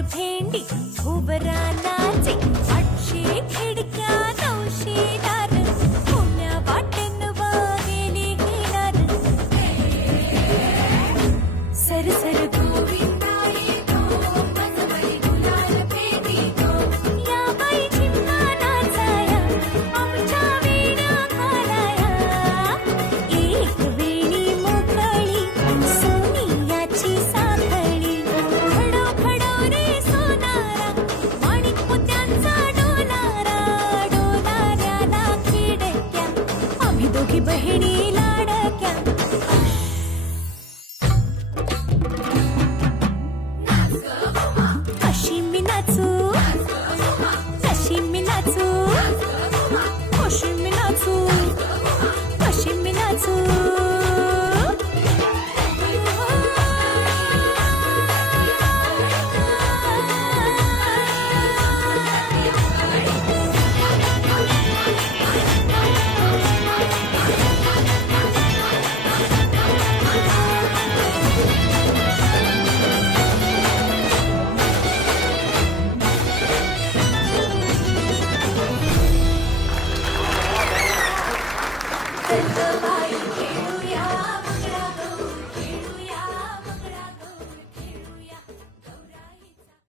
भेंडी घुबरा नाचे अच्छे खिडक्या बहनी It's about light.